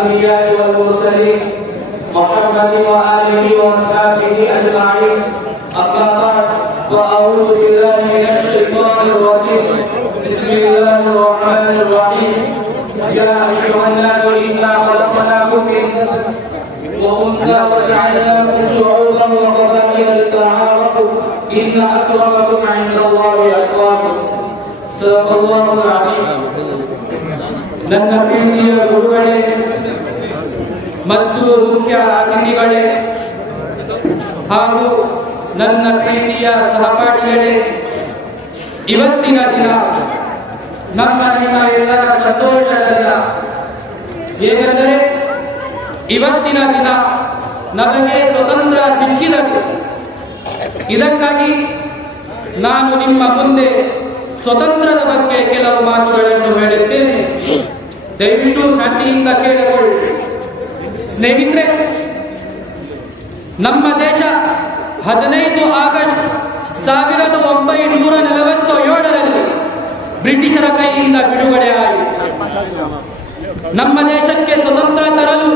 الأنبياء والمرسلين محمد وآله وأصحابه أجمعين. أما بعد فأعوذ بالله من الشيطان الرجيم. بسم الله الرحمن الرحيم. يا أيها الناس إنا خلقناكم من وأنثى وجعلناكم شعوبا وقبائل لتعارفوا إن أكرمكم عند الله أتقاكم. صدق الله العظيم. ನನ್ನ ಪ್ರೀತಿಯ ಗುರುಗಳೇ ಮತ್ತು ಮುಖ್ಯ ಅತಿಥಿಗಳೇ ಹಾಗೂ ನನ್ನ ಪ್ರೀತಿಯ ಸಹಪಾಠಿಗಳೇ, ಇವತ್ತಿನ ದಿನ ನಮ್ಮ ಎಲ್ಲರ ಸಂತೋಷದ ದಿನ. ಏಕೆಂದರೆ ಇವತ್ತಿನ ದಿನ ನಮಗೆ ಸ್ವತಂತ್ರ ಸಿಕ್ಕಿದ ದಿನ. ಇದಕ್ಕಾಗಿ ನಾನು ನಿಮ್ಮ ಮುಂದೆ ಸ್ವತಂತ್ರದ ಬಗ್ಗೆ ಕೆಲವು ಮಾತುಗಳನ್ನು ಹೇಳುತ್ತೇನೆ. ದಯವಿಟ್ಟು ಶಾಂತಿಯಿಂದ ಕೇಳಿಕೊಳ್ಳಿ. ಸ್ನೇಹಿತರೆ, ನಮ್ಮ ದೇಶ 15 ಆಗಸ್ಟ್ 1947ರಲ್ಲಿ ಬ್ರಿಟಿಷರ ಕೈಯಿಂದ ಬಿಡುಗಡೆ ಆಯಿತು. ನಮ್ಮ ದೇಶಕ್ಕೆ ಸ್ವತಂತ್ರ ತರಲು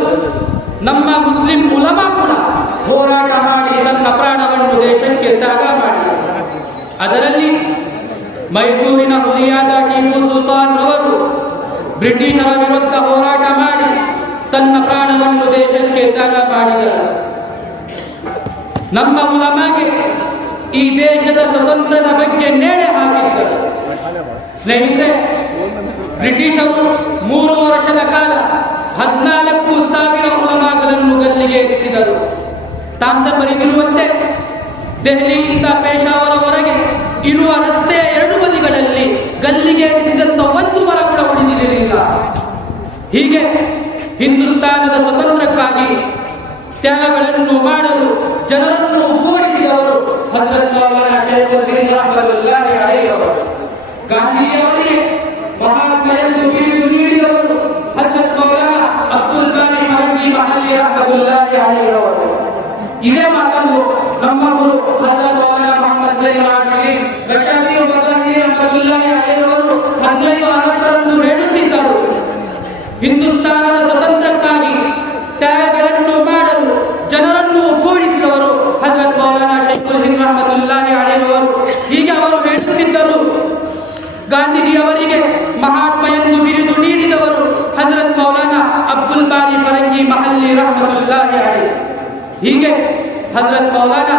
ನಮ್ಮ ಮುಸ್ಲಿಂ ಉಲಮಾ ಕೂಡ ಹೋರಾಟ ಮಾಡಿ ತನ್ನ ಪ್ರಾಣವನ್ನು ದೇಶಕ್ಕೆ ತ್ಯಾಗ ಮಾಡಿದ. ಅದರಲ್ಲಿ ಮೈಸೂರಿನ ಹುಲಿಯಾದ ಟಿಪ್ಪು ಸುಲ್ತಾನ್ ರವರು ಬ್ರಿಟಿಷರ ವಿರುದ್ಧ ಹೋರಾಟ ಮಾಡಿ ತನ್ನ ಪ್ರಾಣವನ್ನು ದೇಶಕ್ಕೆ ತ್ಯಾಗ ಮಾಡಿದರು. ನಮ್ಮ ಉಲಮಾಗೆ ಈ ದೇಶದ ಸ್ವತಂತ್ರದ ಬಗ್ಗೆ ನೇಣೆ ಹಾಕಿದ್ದರು. ಸ್ನೇಹಿತರೆ, ಬ್ರಿಟಿಷರು 3 ವರ್ಷದ ಕಾಲ 14,000 ಉಲಮಾಗಳನ್ನು ಗಲ್ಲಿಗೆ ಇರಿಸಿದರು. ತಾಮ್ಸ ಬರೆದಿರುವಂತೆ ದೆಹಲಿಯಿಂದ ಪೇಶಾವರವರೆಗೆ ಇರುವ ರಸ್ತೆಯ 2 ಬದಿಗಳಲ್ಲಿ ಗಲ್ಲಿಗೆ ಇರಿಸಿದಂತ ಒಂದು ಮರ ಕೂಡ ಉಳಿದಿರಲಿಲ್ಲ. ಹೀಗೆ ಹಿಂದೂಸ್ತಾನದ ಸ್ವತಂತ್ರಕ್ಕಾಗಿ ತ್ಯಾಗಗಳನ್ನು ಮಾಡಲು ಜನರನ್ನು ಒಗ್ಗೂಡಿಸಿದವರು ಹಜರತ್ ಮೌಲಾನಾ ಶೈಖುದ್ದೀನ್ ರಹಮತುಲ್ಲಾಹಿ ಅಲೈಹಿ ಅವರು. ಗಾಂಧಿಯವರಿಗೆ ಮಹಾತ್ಮ ಎಂದು ಬಿರುದು ನೀಡಿದವರು ಹಜರತ್ ಮೌಲಾನಾ ಅಬ್ದುಲ್ ಬಾರಿ ಫರಂಗಿ ಮಹಲ್ಲಿ ರಹಮತುಲ್ಲಾಹಿ ಅಲೈಹಿ ಅವರು. ಇದೇ ಮಾತನ್ನು ನಮ್ಮ ಗುರು ಹಜರತ್ ಮೌಲಾನಾ ಮೊಹಮ್ಮದ್ ಜೈನುಲಾಬ್ದೀನ್ ರಶಾದಿ ಮದನಿ ರಹಮತುಲ್ಲಾಹಿ ಅಲೈಹಿ ಅವರು 15 ಆಗಸ್ಟರಂದು ಹೇಳುತ್ತಿದ್ದರು, ಹಿಂದೂಸ್ತಾನದ ಸ್ವತಂತ್ರಕ್ಕಾಗಿ ತ್ಯಾಗಗಳನ್ನು ಮಾಡಲು ಜನರನ್ನು ಒಗ್ಗೂಡಿಸಿದವರು ಹಜರತ್ ಮೌಲಾನಾ ಶೈಖುದ್ದೀನ್ ರಹಮತುಲ್ಲಾಹಿ ಅಲೈಹಿ ಅವರು. ಹೀಗೆ ಅವರು ಹೇಳುತ್ತಿದ್ದರು. ಗಾಂಧೀಜಿಯವರಿಗೆ ಮಹಾತ್ಮ ಎಂದು ಬಿರುದು ನೀಡಿದವರು ಹಜರತ್ ಮೌಲಾನಾ ಅಬ್ದುಲ್ ಬಾರಿ ಫರಂಗಿ ಮಹಲ್ಲಿ ರಹಮತುಲ್ಲಾಹಿ ಅಲೈಹಿ. ಹೀಗೆ ಹಜರತ್ ಮೌಲಾನಾ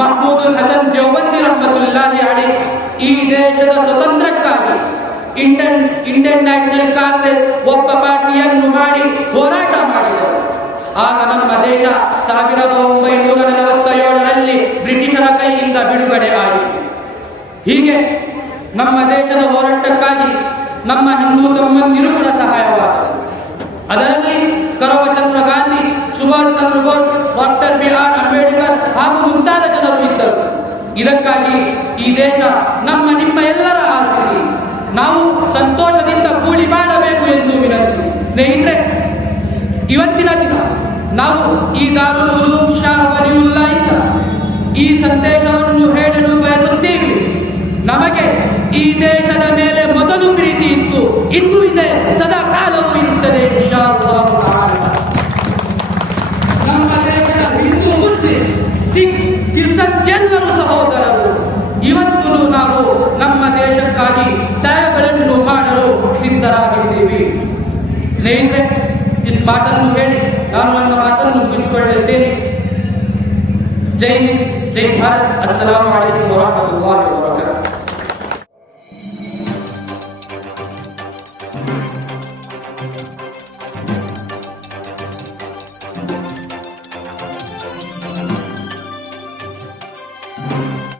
ಮಹಮೂದುಲ್ ಹಸನ್ ದೇವಬಂದಿ ರಹಮತುಲ್ಲಾಹಿ ಅಲೈಹಿ ಈ ದೇಶದ ಸ್ವತಂತ್ರಕ್ಕಾಗಿ ಇಂಡಿಯನ್ ನ್ಯಾಷನಲ್ ಕಾಂಗ್ರೆಸ್ ಒಬ್ಬ ಪಾರ್ಟಿಯನ್ನು ಮಾಡಿ ಹೋರಾಟ ಮಾಡಿದರು. ಆಗ ನಮ್ಮ ದೇಶ 1947ರಲ್ಲಿ ಬ್ರಿಟಿಷರ ಕೈಯಿಂದ ಬಿಡುಗಡೆ ಆಯಿತು. ಹೀಗೆ ನಮ್ಮ ದೇಶದ ಹೋರಾಟಕ್ಕಾಗಿ ನಮ್ಮ ಹಿಂದೂ ತಮ್ಮಂದಿರು ಕೂಡ ಸಹಾಯವಾದರು. ಅದರಲ್ಲಿ ಕರವ ಚಂದ್ರ ಗಾಂಧಿ, ಸುಭಾಷ್ ಚಂದ್ರ ಬೋಸ್, ಡಾಕ್ಟರ್ ಬಿ.ಆರ್. ಅಂಬೇಡ್ಕರ್ ಹಾಗೂ ಮುಂತಾದ ಜನರು ಇದ್ದರು. ಇದಕ್ಕಾಗಿ ಈ ದೇಶ ನಿಮ್ಮ ಎಲ್ಲರ ಆಸೆ. ನಾವು ಸಂತೋಷದಿಂದ ಕೂಡಿ ಬಾಳಬೇಕು ಎಂದು ವಿನಂತಿ. ಸ್ನೇಹಿತರೆ, ಇವತ್ತಿನ ದಿನ ನಾವು ಈ ದಾರುಲ್ ಉಲೂಮ್ ಶಾ ವಲಿಯುಲ್ಲಾ ಇಂದ ಈ ಸಂದೇಶವನ್ನು ಹೇಳಲು ಬಯಸುತ್ತೀವಿ. ನಮಗೆ ಈ ದೇಶದ ಮೇಲೆ ಮೊದಲು ಪ್ರೀತಿ ಇತ್ತು, ಇಂದು ಇದೆ, ಸದಾ ಕಾಲವೂ ಇರುತ್ತದೆ ಇನ್ಶಾ ಅಲ್ಲಾಹ್ ತಾಲಾ. ನಮ್ಮ ದೇಶದ ಹಿಂದೂ, ಮುಸ್ಲಿಂ, ಸಿಖ್, ಕ್ರಿಶ್ಚಿಯನ್ ಎಲ್ಲರೂ ಸಹೋದರರು. ಇವತ್ತು ನಾವು ನಮ್ಮ ದೇಶಕ್ಕಾಗಿ ತ್ಯಾಗಗಳನ್ನು ಮಾಡಲು ಸಿದ್ಧರಾಗಿದ್ದೀವಿ. ಸ್ನೇಹಿತರೆ, ಇಷ್ಟು ಮಾತನ್ನು ಹೇಳಿ ನಾನು ನನ್ನ ಮಾತನ್ನು ಮುಗಿಸಿಕೊಳ್ಳುತ್ತೇನೆ. ಜೈ ಹಿಂದ್, ಜೈ ಭಾರತ್. ಅಸ್ಸಲಾಮು ಅಲೈಕುಂ ವರಹಮತುಲ್ಲಾಹಿ ವಬರಕಾತುಹು.